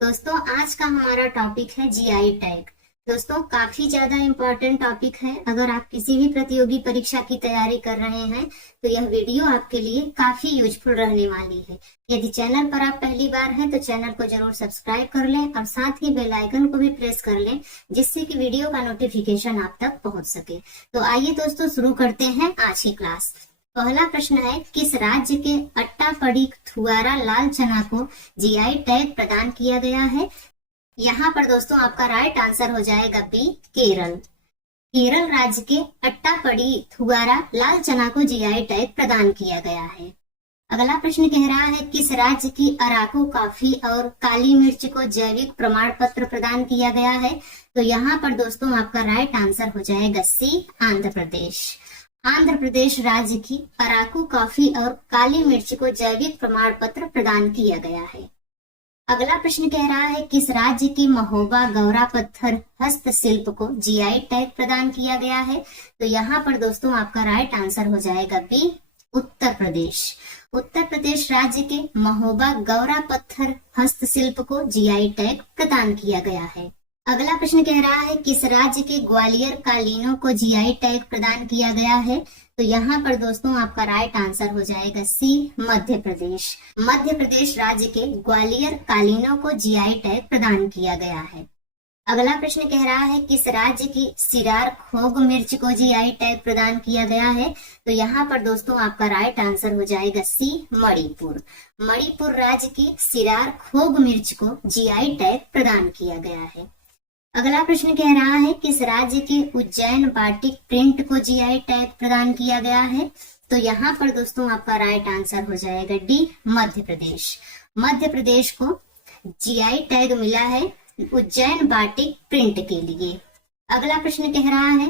दोस्तों आज का हमारा टॉपिक है जीआई टैग। दोस्तों काफी ज्यादा इम्पोर्टेंट टॉपिक है। अगर आप किसी भी प्रतियोगी परीक्षा की तैयारी कर रहे हैं तो यह वीडियो आपके लिए काफी यूजफुल रहने वाली है। यदि चैनल पर आप पहली बार हैं तो चैनल को जरूर सब्सक्राइब कर लें और साथ ही बेल आइकन को भी प्रेस कर लें, जिससे कि वीडियो का नोटिफिकेशन आप तक पहुंच सके। तो आइए दोस्तों शुरू करते हैं आज की क्लास। पहला प्रश्न है, किस राज्य के अट्टापडी थुआरा लाल चना को जीआई टैग प्रदान किया गया है? यहाँ पर दोस्तों आपका राइट आंसर हो जाएगा बी, केरल। केरल राज्य के अट्टापडी थुआरा लाल चना को जीआई टैग प्रदान किया गया है। अगला प्रश्न कह रहा है, किस राज्य की अराकू कॉफी और काली मिर्च को जैविक प्रमाण पत्र प्रदान किया गया है? तो यहाँ पर दोस्तों आपका राइट आंसर हो जाएगा सी, आंध्र प्रदेश। आंध्र प्रदेश राज्य की अराकू कॉफी और काली मिर्च को जैविक प्रमाण पत्र प्रदान किया गया है। अगला प्रश्न कह रहा है, किस राज्य की महोबा गौरा पत्थर हस्तशिल्प को जीआई टैग प्रदान किया गया है? तो यहाँ पर दोस्तों आपका राइट आंसर हो जाएगा बी, उत्तर प्रदेश। उत्तर प्रदेश राज्य के महोबा गौरा पत्थर हस्तशिल्प को जीआई टैग प्रदान किया गया है। अगला प्रश्न कह रहा है, किस राज्य के ग्वालियर कालीनों को जीआई टैग प्रदान किया गया है? तो यहाँ पर दोस्तों आपका राइट आंसर हो जाएगा सी, मध्य प्रदेश। मध्य प्रदेश राज्य के ग्वालियर कालीनों को जीआई टैग प्रदान किया गया है। अगला प्रश्न कह रहा है, किस राज्य की सिरार खोग मिर्च को जीआई टैग प्रदान किया गया है? तो यहाँ पर दोस्तों आपका राइट आंसर हो जाएगा सी, मणिपुर। मणिपुर राज्य की सिरार खोग मिर्च को जीआई टैग प्रदान किया गया है। अगला प्रश्न कह रहा है, किस राज्य के उज्जैन बाटिक प्रिंट को जीआई टैग प्रदान किया गया है? तो यहाँ पर दोस्तों आपका राइट आंसर हो जाएगा डी, मध्य प्रदेश। मध्य प्रदेश को जीआई टैग मिला है उज्जैन बाटिक प्रिंट के लिए। अगला प्रश्न कह रहा है,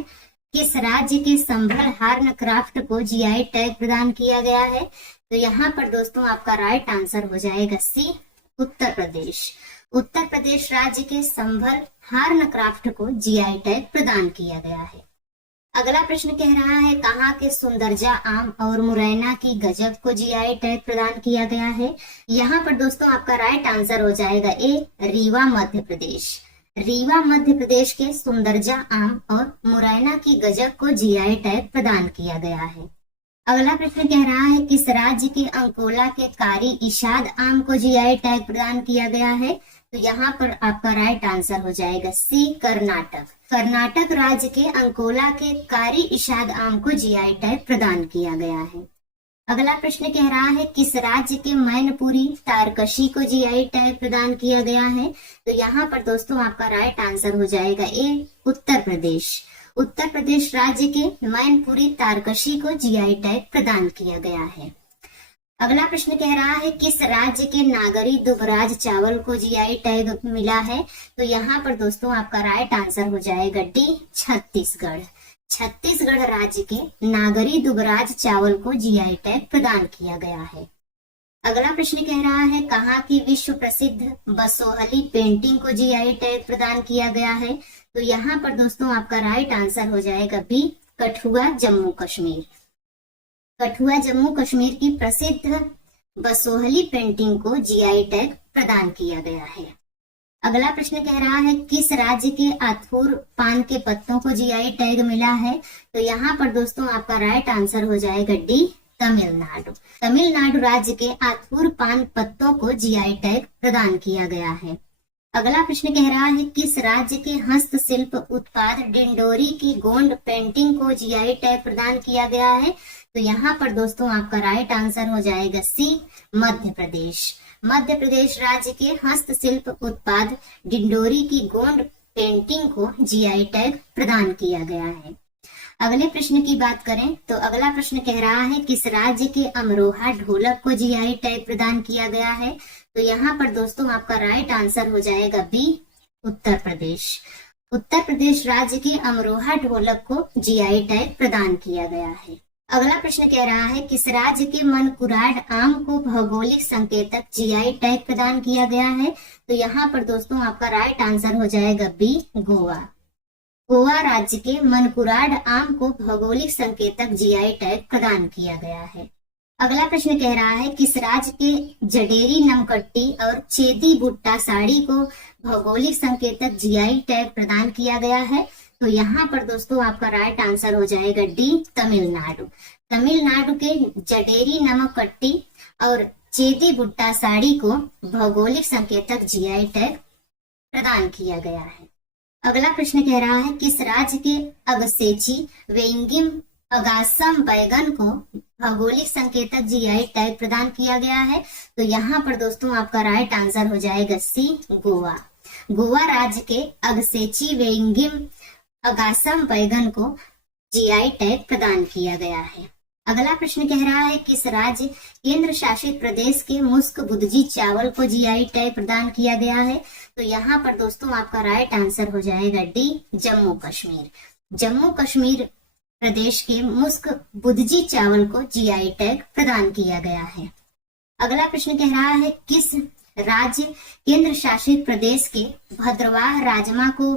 किस राज्य के संभल हार्न क्राफ्ट को जीआई टैग प्रदान किया गया है? तो यहाँ पर दोस्तों आपका राइट आंसर हो जाएगा सी, उत्तर प्रदेश। उत्तर प्रदेश राज्य के संभल हार्न क्राफ्ट को जीआई टैग प्रदान किया गया है। अगला प्रश्न कह रहा है, कहाँ के सुंदरजा आम और मुरैना की गजब को जीआई टैग प्रदान किया गया है? यहाँ पर दोस्तों आपका राइट आंसर हो जाएगा ए, रीवा मध्य प्रदेश। रीवा मध्य प्रदेश के सुंदरजा आम और मुरैना की गजब को जीआई टैग प्रदान किया गया है। अगला प्रश्न कह रहा है, किस राज्य के अंकोला के कारी इशाद आम को जीआई टैग प्रदान किया गया है? तो यहाँ पर आपका राइट आंसर हो जाएगा सी, कर्नाटक। कर्नाटक राज्य के अंकोला के कारी इशाद आम को जीआई टैग प्रदान किया गया है। अगला प्रश्न कह रहा है, किस राज्य के मैनपुरी तारकशी को जीआई टैग प्रदान किया गया है? तो यहाँ पर दोस्तों आपका राइट आंसर हो जाएगा ए, उत्तर प्रदेश। उत्तर प्रदेश राज्य के मैनपुरी तारकशी को जीआई टैग प्रदान किया गया है। अगला प्रश्न कह रहा है, किस राज्य के नागरी दुबराज चावल को जीआई टैग मिला है? तो यहाँ पर दोस्तों आपका राइट आंसर हो जाएगा डी, छत्तीसगढ़। छत्तीसगढ़ राज्य के नागरी दुबराज चावल को जीआई टैग प्रदान किया गया है। अगला प्रश्न कह रहा है, कहाँ की विश्व प्रसिद्ध बसोहली पेंटिंग को जीआई टैग प्रदान किया गया है? तो यहाँ पर दोस्तों आपका राइट आंसर हो जाएगा बी, कठुआ जम्मू कश्मीर। कठुआ जम्मू कश्मीर की प्रसिद्ध बसोहली पेंटिंग को जीआई टैग प्रदान किया गया है। अगला प्रश्न कह रहा है, किस राज्य के आथूर पान के पत्तों को जीआई टैग मिला है? तो यहाँ पर दोस्तों आपका राइट आंसर हो जाएगा डी, तमिलनाडु। तमिलनाडु राज्य के आथूर पान पत्तों को जीआई टैग प्रदान किया गया है। अगला प्रश्न कह रहा है, किस राज्य के हस्तशिल्प उत्पाद डिंडोरी की गोंड पेंटिंग को जीआई टैग प्रदान किया गया है? तो यहाँ पर दोस्तों आपका राइट आंसर हो जाएगा सी, मध्य प्रदेश। मध्य प्रदेश राज्य के हस्तशिल्प उत्पाद डिंडोरी की गोंड पेंटिंग को जीआई टैग प्रदान किया गया है। अगले प्रश्न की बात करें तो अगला प्रश्न कह रहा है, किस राज्य के अमरोहा ढोलक को जीआई टैग प्रदान किया गया है? तो यहाँ पर दोस्तों आपका राइट आंसर हो जाएगा बी, उत्तर प्रदेश। उत्तर प्रदेश राज्य के अमरोहा ढोलक को जीआई टैग प्रदान किया गया है। अगला प्रश्न कह रहा है, किस राज्य के मनकुराड आम को भौगोलिक संकेतक जीआई टैग प्रदान किया गया है? तो यहाँ पर दोस्तों आपका राइट आंसर हो जाएगा बी, गोवा। गोवा राज्य के मनकुराड आम को भौगोलिक संकेतक जीआई टैग प्रदान किया गया है। अगला प्रश्न कह रहा है किस राज्य के जडेरी नमकट्टी और चेदी भुट्टा साड़ी को भौगोलिक संकेतक जीआई टैग प्रदान किया गया है। तो यहाँ पर दोस्तों आपका राइट आंसर हो जाएगा डी, तमिलनाडु। तमिलनाडु के जडेरी नमकट्टी और चेदी भुट्टा साड़ी को भौगोलिक संकेतक जीआई टैग प्रदान किया गया है। अगला प्रश्न कह रहा है किस राज्य के अगसेची वेंगिम अगासम बैगन को भौगोलिक संकेतक जीआई टैग प्रदान किया गया है। तो यहाँ पर दोस्तों आपका राइट आंसर हो जाएगा सी, गोवा। गोवा राज्य के अगसेची वेंगिम अगासम बैगन को जीआई टैग प्रदान किया गया है। अगला प्रश्न कह रहा है किस राज्य केंद्र शासित प्रदेश के मुस्क बुदजी चावल को जीआई टैग प्रदान किया गया है। तो यहाँ पर दोस्तों आपका राइट आंसर हो जाएगा डी, जम्मू कश्मीर। जम्मू कश्मीर प्रदेश के मुस्क बुदजी चावल को जीआई टैग प्रदान किया गया है। अगला प्रश्न कह रहा है किस राज्य केंद्र शासित प्रदेश के भद्रवाह राजमा को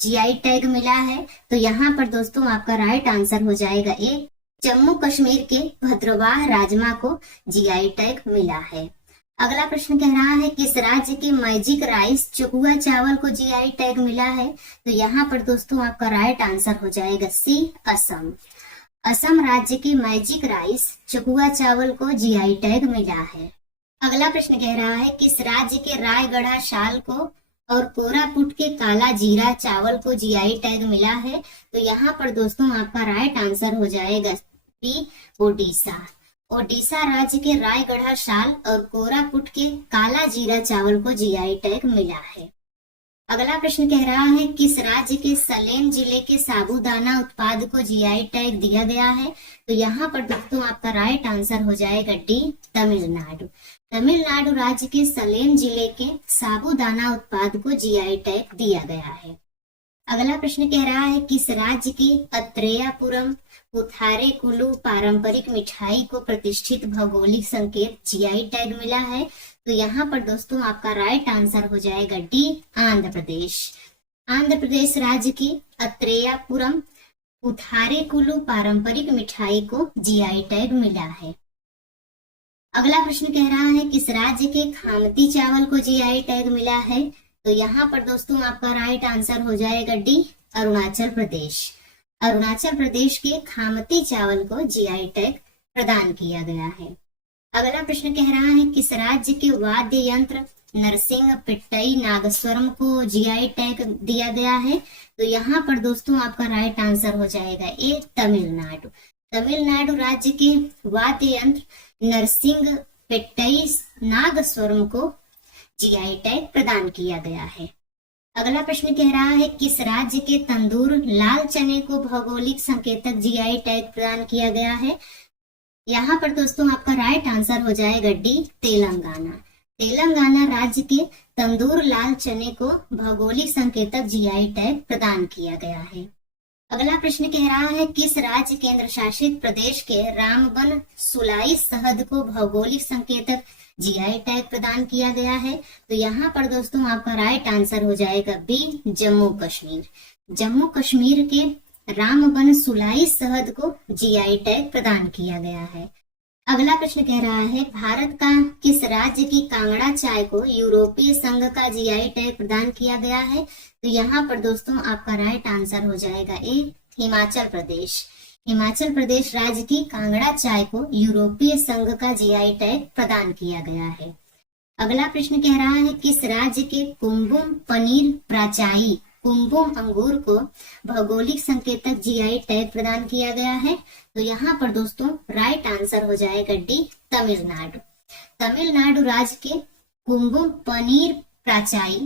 जीआई टैग मिला है। तो यहाँ पर दोस्तों आपका राइट आंसर हो जाएगा ए, जम्मू कश्मीर के भद्रवाह राजमा को जीआई टैग मिला है। अगला प्रश्न कह रहा है किस राज्य के मैजिक राइस चकुआ चावल को जीआई टैग मिला है। तो यहाँ पर दोस्तों आपका राइट आंसर हो जाएगा सी, असम। असम राज्य के मैजिक राइस चकुआ चावल को जीआई टैग मिला है। अगला प्रश्न कह रहा है किस राज्य के रायगढ़ा शाल को और कोरापुट के काला जीरा चावल को जीआई टैग मिला है। तो यहाँ पर दोस्तों आपका राइट आंसर हो जाएगा बी, ओडिशा। ओडिशा राज्य के रायगढ़ा शाल और कोरापुट के काला जीरा चावल को जीआई टैग मिला है। अगला प्रश्न कह रहा है किस राज्य के सलेम जिले के साबूदाना उत्पाद को जीआई टैग दिया गया है। तो यहाँ पर दोस्तों आपका राइट आंसर हो जाएगा डी, तमिलनाडु। तमिलनाडु राज्य के सलेम जिले के साबूदाना उत्पाद को जीआई टैग दिया गया है। अगला प्रश्न कह रहा है किस राज्य की अत्रेयापुरम पुथारे कुलू पारंपरिक मिठाई को प्रतिष्ठित भौगोलिक संकेत जीआई टैग मिला है। तो यहाँ पर दोस्तों आपका राइट आंसर हो जाएगा डी, आंध्र प्रदेश। आंध्र प्रदेश राज्य की अत्रेयापुरम पुथारे कुलू पारंपरिक मिठाई को जीआई टैग मिला है। अगला प्रश्न कह रहा है किस राज्य के खामती चावल को जीआई टैग मिला है। तो यहाँ पर दोस्तों आपका राइट आंसर हो जाएगा डी, अरुणाचल प्रदेश। अरुणाचल प्रदेश के खामती चावल को जीआई टैग प्रदान किया गया है। अगला प्रश्न कह रहा है किस राज्य के वाद्य यंत्र नरसिंह पिट्टई नागस्वरम को जीआई टैग दिया गया है। तो यहाँ पर दोस्तों आपका राइट आंसर हो जाएगा ए, तमिलनाडु। तमिलनाडु राज्य के वाद्य यंत्र नरसिंह पिट्टई नागस्वरम को जीआई टैग प्रदान किया गया है। अगला प्रश्न कह रहा है किस राज्य के तंदूर लाल चने को भौगोलिक संकेतक जीआई टैग प्रदान किया गया है। यहाँ पर दोस्तों आपका राइट आंसर हो जाएगा डी, तेलंगाना। तेलंगाना राज्य के तंदूर लाल चने को भौगोलिक संकेतक जीआई टैग प्रदान किया गया है। अगला प्रश्न कह रहा है किस राज्य केंद्र शासित प्रदेश के रामबन सुलाई शहद को भौगोलिक संकेतक जीआई टैग प्रदान किया गया है। तो यहाँ पर दोस्तों आपका राइट आंसर हो जाएगा बी, जम्मू कश्मीर। जम्मू कश्मीर के रामबन सुलाई शहद को जीआई टैग प्रदान किया गया है। अगला प्रश्न कह रहा है भारत का किस राज्य की कांगड़ा चाय को यूरोपीय संघ का जीआई टैग प्रदान किया गया है। तो यहाँ पर दोस्तों आपका राइट आंसर हो जाएगा ए, हिमाचल प्रदेश। हिमाचल प्रदेश राज्य की कांगड़ा चाय को यूरोपीय संघ का जीआई टैग प्रदान किया गया है। अगला प्रश्न कह रहा है किस राज्य के कुंभुम पनीर प्राचाई कुंभुम अंगूर को भौगोलिक संकेतक जीआई टैग प्रदान किया गया है। तो यहाँ पर दोस्तों राइट आंसर हो जाएगा डी, तमिलनाडु। तमिलनाडु राज्य के कुंभुम पनीर प्राचाई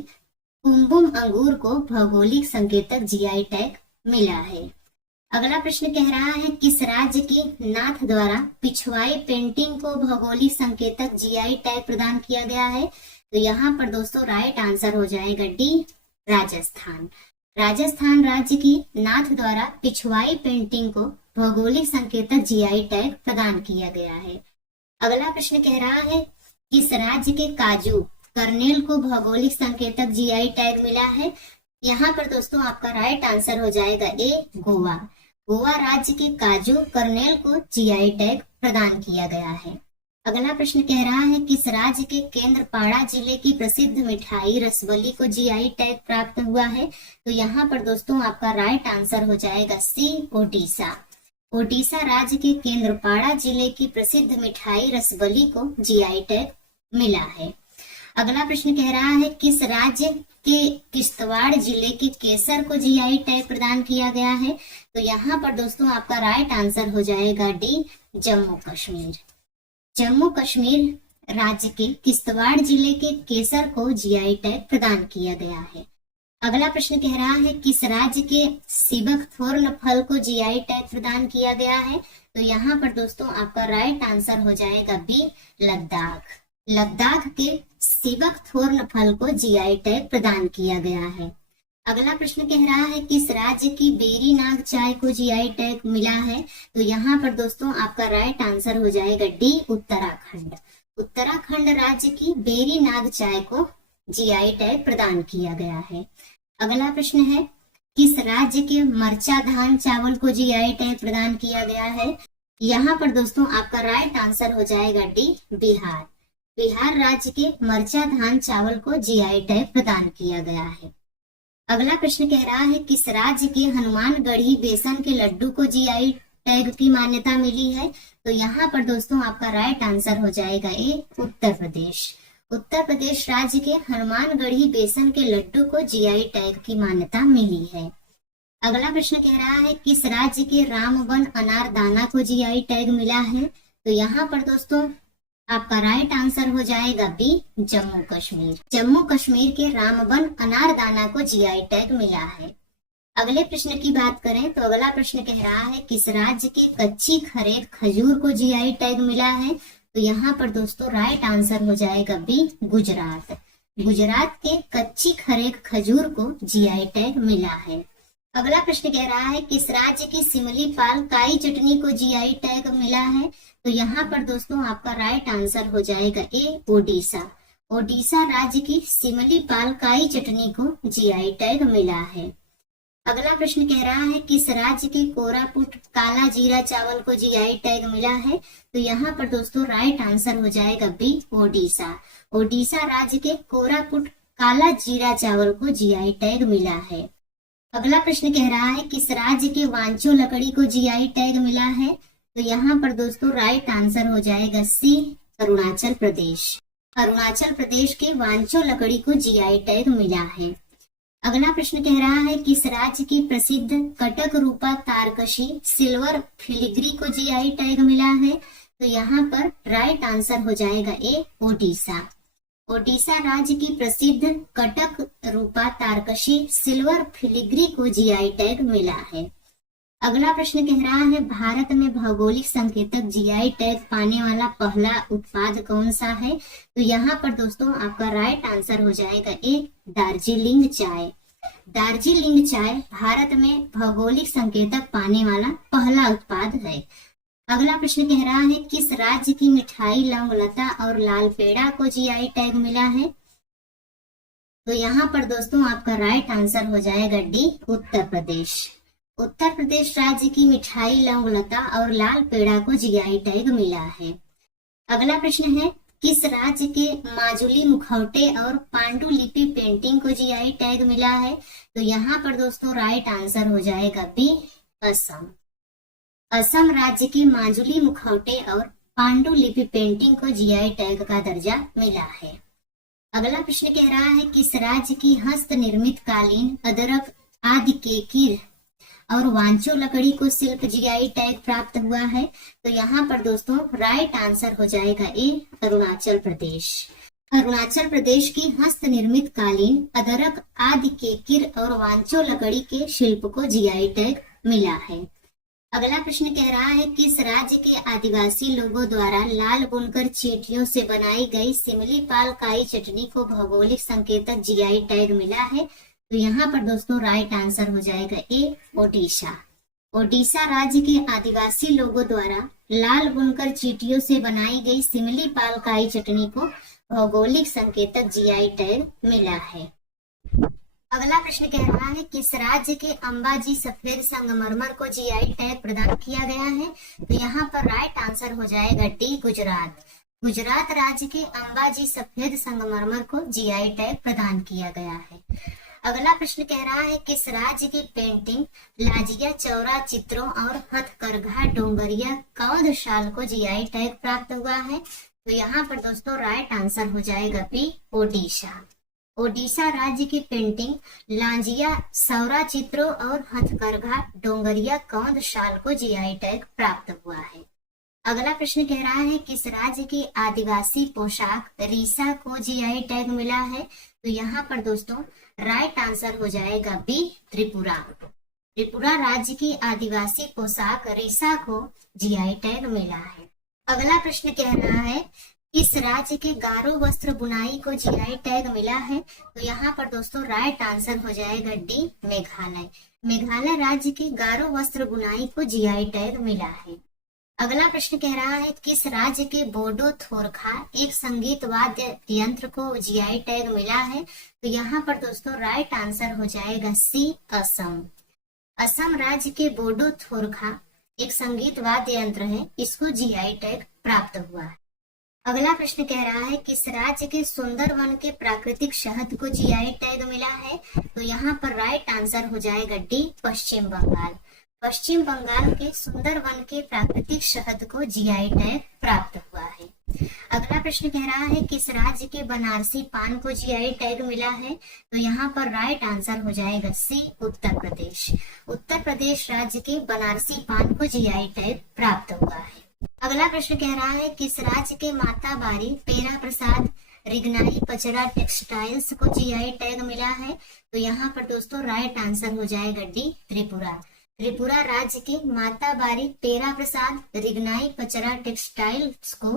कुंभुम अंगूर को भौगोलिक संकेतक जीआई टैग मिला है। अगला प्रश्न कह रहा है किस राज्य की नाथ द्वारा पिछवाई पेंटिंग को भौगोलिक संकेतक जीआई टैग प्रदान किया गया है। तो यहाँ पर दोस्तों राइट आंसर हो जाएगा डी, राजस्थान। राजस्थान राज्य की नाथ द्वारा पिछवाई पेंटिंग को भौगोलिक संकेतक जीआई टैग प्रदान किया गया है। अगला प्रश्न कह रहा है किस राज्य के काजू कर्नेल को भौगोलिक संकेतक जीआई टैग मिला है। यहाँ पर दोस्तों आपका राइट आंसर हो जाएगा ए, गोवा। गोवा राज्य के काजू कर्नेल को जीआई टैग प्रदान किया गया है। अगला प्रश्न कह रहा है किस राज्य के केंद्रपाड़ा जिले की प्रसिद्ध मिठाई रसबली को जीआई टैग प्राप्त हुआ है? तो यहाँ पर दोस्तों आपका राइट आंसर हो जाएगा सी, ओडिशा। ओडिशा राज्य के केंद्रपाड़ा जिले की प्रसिद्ध मिठाई रसबली को जीआई टैग मिला है। अगला प्रश्न कह रहा है किस राज्य के किश्तवाड़ जिले के केसर को जीआई टैग प्रदान किया गया है? तो यहाँ पर दोस्तों आपका राइट आंसर हो जाएगा डी, जम्मू कश्मीर। जम्मू कश्मीर राज्य के किश्तवाड़ जिले के केसर को जीआई टैग प्रदान किया गया है। अगला प्रश्न कह रहा है किस राज्य के सीबकथोर्न फल को जीआई टैग प्रदान किया गया है? तो यहाँ पर दोस्तों आपका राइट आंसर हो जाएगा बी, लद्दाख। लद्दाख के सीबकथोर्न फल को जीआई टैग प्रदान किया गया है। अगला प्रश्न कह रहा है किस राज्य की बेरी नाग चाय को जीआई टैग मिला है? तो यहाँ पर दोस्तों आपका राइट आंसर हो जाएगा डी, उत्तराखंड। उत्तराखंड राज्य की बेरी नाग चाय को जीआई टैग प्रदान किया गया है। अगला प्रश्न है किस राज्य के मरचा धान चावल को जीआई टैग प्रदान किया गया है? यहाँ पर दोस्तों आपका राइट आंसर हो जाएगा डी, बिहार। बिहार राज्य के मरचा धान चावल को जीआई टैग प्रदान किया गया है। अगला प्रश्न कह रहा है किस राज्य के हनुमानगढ़ी बेसन के लड्डू को जीआई टैग की मान्यता मिली है? तो यहाँ पर दोस्तों आपका राइट आंसर हो जाएगा ए, उत्तर प्रदेश। उत्तर प्रदेश राज्य के हनुमानगढ़ी बेसन के लड्डू को जीआई टैग की मान्यता मिली है। अगला प्रश्न कह रहा है किस राज्य के रामबन अनारदाना को जीआई टैग मिला है? तो यहाँ पर दोस्तों आपका राइट आंसर हो जाएगा बी, जम्मू कश्मीर। जम्मू कश्मीर के रामबन अनारदाना को जीआई टैग मिला है। अगले प्रश्न की बात करें तो अगला प्रश्न कह रहा है किस राज्य के कच्ची खरेट खजूर को जीआई टैग मिला है? तो यहाँ पर दोस्तों राइट आंसर हो जाएगा बी, गुजरात। गुजरात के कच्ची खरेट खजूर को जीआई टैग मिला है। अगला प्रश्न कह रहा है किस राज्य की सिमली पाल काई चटनी को जीआई टैग मिला है? तो यहाँ पर दोस्तों आपका राइट आंसर हो जाएगा ए, ओडिशा। ओडिशा राज्य की सिमली पाल काई चटनी को जीआई टैग मिला है। अगला प्रश्न कह रहा है किस राज्य के कोरापुट काला जीरा चावल को जीआई टैग मिला है? तो यहाँ पर दोस्तों राइट आंसर हो जाएगा बी, ओडिशा। ओडिशा राज्य के कोरापुट काला जीरा चावल को जीआई टैग मिला है। अगला प्रश्न कह रहा है किस राज्य के वांचो लकड़ी को जीआई टैग मिला है? तो यहाँ पर दोस्तों राइट आंसर हो जाएगा सी, अरुणाचल प्रदेश। अरुणाचल प्रदेश के वांचो लकड़ी को जीआई टैग मिला है। अगला प्रश्न कह रहा है किस राज्य की प्रसिद्ध कटक रूपा तारकशी सिल्वर फिलिग्री को जीआई टैग मिला है? तो यहाँ पर राइट आंसर हो जाएगा ए, ओडिशा। ओडिशा राज्य की प्रसिद्ध कटक रूपा तारकशी सिल्वर फिलिग्री को जीआई टैग मिला है। अगला प्रश्न कह रहा है भारत में भौगोलिक संकेतक जीआई टैग पाने वाला पहला उत्पाद कौन सा है? तो यहाँ पर दोस्तों आपका राइट आंसर हो जाएगा ए, दार्जिलिंग चाय। दार्जिलिंग चाय भारत में भौगोलिक संकेतक पाने वाला पहला उत्पाद है। अगला प्रश्न कह रहा है किस राज्य की मिठाई लौंगलता और लाल पेड़ा को जीआई टैग मिला है? तो यहाँ पर दोस्तों आपका राइट आंसर हो जाएगा डी, उत्तर प्रदेश। उत्तर प्रदेश राज्य की मिठाई लौंगलता और लाल पेड़ा को जीआई टैग मिला है। अगला प्रश्न है किस राज्य के माजुली मुखौटे और पांडुलिपि पेंटिंग को जीआई टैग मिला है? तो यहाँ पर दोस्तों राइट आंसर हो जाएगा बी, असम। असम राज्य के माजुली मुखौटे और पांडुलिपि पेंटिंग को जीआई टैग का दर्जा मिला है। अगला प्रश्न कह रहा है किस राज्य की हस्त निर्मित कालीन अदरक आदि के कीर और वांचो लकड़ी को शिल्प जीआई टैग प्राप्त हुआ है? तो यहाँ पर दोस्तों राइट आंसर हो जाएगा ए, अरुणाचल प्रदेश। अरुणाचल प्रदेश की हस्त निर्मित कालीन अदरक आदि के किर और वांचो लकड़ी के शिल्प को जीआई टैग मिला है। अगला प्रश्न कह रहा है किस राज्य के आदिवासी लोगों द्वारा लाल बुनकर चींटियों से बनाई गई सिमली पाल काई चटनी को भौगोलिक संकेतक जीआई टैग मिला है? तो यहाँ पर दोस्तों राइट आंसर हो जाएगा ए, ओडिशा। ओडिशा राज्य के आदिवासी लोगों द्वारा लाल बुनकर चींटियों से बनाई गई सिमली पाल काई चटनी को भौगोलिक संकेतक जीआई टैग मिला है। अगला प्रश्न कह रहा है किस राज्य के अंबाजी सफेद संगमरमर को जीआई टैग प्रदान किया गया है? तो यहाँ पर राइट आंसर हो जाएगा डी, गुजरात। गुजरात राज्य के अंबाजी सफेद संगमरमर को जीआई टैग प्रदान किया गया है। अगला प्रश्न कह रहा है किस राज्य की पेंटिंग लाजिया चौरा चित्रों और हथकरघा डोंगरिया कौद शाल को जीआई टैग प्राप्त हुआ है? तो यहाँ पर दोस्तों राइट आंसर हो जाएगा बी, ओडिशा। ओडिशा राज्य की पेंटिंग लांजिया सौरा चित्रों और हथकरघा डोंगरिया कौंद शाल को जीआई टैग प्राप्त हुआ है। अगला प्रश्न कह रहा है किस राज्य की आदिवासी पोशाक रीसा को जीआई टैग मिला है? तो यहाँ पर दोस्तों राइट आंसर हो जाएगा बी, त्रिपुरा। त्रिपुरा राज्य की आदिवासी पोशाक रीसा को जीआई टैग मिला है। अगला प्रश्न कह रहा है किस राज्य के गारो वस्त्र बुनाई को जीआई टैग मिला है? तो यहाँ पर दोस्तों राइट आंसर हो जाएगा डी, मेघालय। मेघालय राज्य के गारो वस्त्र बुनाई को जीआई टैग मिला है। अगला प्रश्न कह रहा है किस राज्य के बोडो थोरखा एक संगीत वाद्य यंत्र को जीआई टैग मिला है? तो यहाँ पर दोस्तों राइट आंसर हो जाएगा सी, असम। असम राज्य के बोडो थोरखा एक संगीत वाद्य यंत्र है, इसको जीआई टैग प्राप्त हुआ है। अगला प्रश्न कह रहा है किस राज्य के सुंदरवन के प्राकृतिक शहद को जीआई टैग मिला है? तो यहाँ पर राइट आंसर हो जाएगा डी, पश्चिम बंगाल। पश्चिम बंगाल के सुंदरवन के प्राकृतिक शहद को जीआई टैग प्राप्त हुआ है। अगला प्रश्न कह रहा है किस राज्य के बनारसी पान को जीआई टैग मिला है? तो यहाँ पर राइट आंसर हो जाएगा सी, उत्तर प्रदेश। उत्तर प्रदेश राज्य के बनारसी पान को जीआई टैग प्राप्त हुआ है। अगला प्रश्न कह रहा है किस राज्य के माता बारी पेरा प्रसाद रिगनाई पचरा टेक्सटाइल्स को जीआई टैग मिला है? तो यहाँ पर दोस्तों राइट आंसर हो जाएगा डी, त्रिपुरा। त्रिपुरा राज्य के माता बारी पेरा प्रसाद रिगनाई पचरा टेक्सटाइल्स को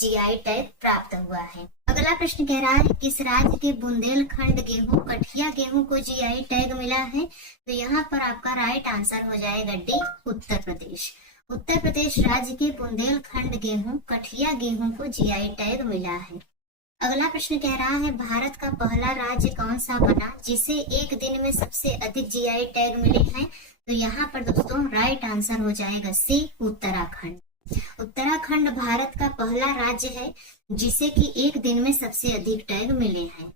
जीआई टैग प्राप्त हुआ है। अगला प्रश्न कह रहा है किस राज्य के बुंदेलखंड गेहूं कठिया गेहूं को जीआई टैग मिला है? तो यहाँ पर आपका राइट आंसर हो जाएगा डी, उत्तर प्रदेश। उत्तर प्रदेश राज्य के बुंदेलखंड गेहूं कठिया गेहूं को जीआई टैग मिला है। अगला प्रश्न कह रहा है भारत का पहला राज्य कौन सा बना जिसे एक दिन में सबसे अधिक जीआई टैग मिले हैं? तो यहाँ पर दोस्तों राइट आंसर हो जाएगा सी, उत्तराखंड। उत्तराखंड भारत का पहला राज्य है जिसे कि एक दिन में सबसे अधिक टैग मिले हैं।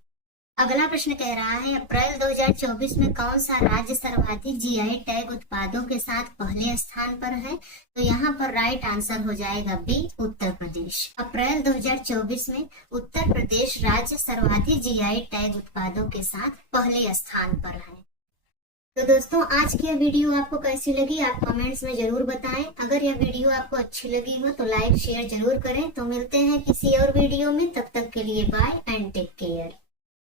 अगला प्रश्न कह रहा है अप्रैल 2024 में कौन सा राज्य सर्वाधिक जीआई टैग उत्पादों के साथ पहले स्थान पर है? तो यहाँ पर राइट आंसर हो जाएगा बी, उत्तर प्रदेश। अप्रैल 2024 में उत्तर प्रदेश राज्य सर्वाधिक जीआई टैग उत्पादों के साथ पहले स्थान पर है। तो दोस्तों आज की यह वीडियो आपको कैसी लगी आप कमेंट्स में जरूर बताएं। अगर यह वीडियो आपको अच्छी लगी हो तो लाइक शेयर जरूर करें। तो मिलते हैं किसी और वीडियो में, तब तक के लिए बाय एंड टेक केयर।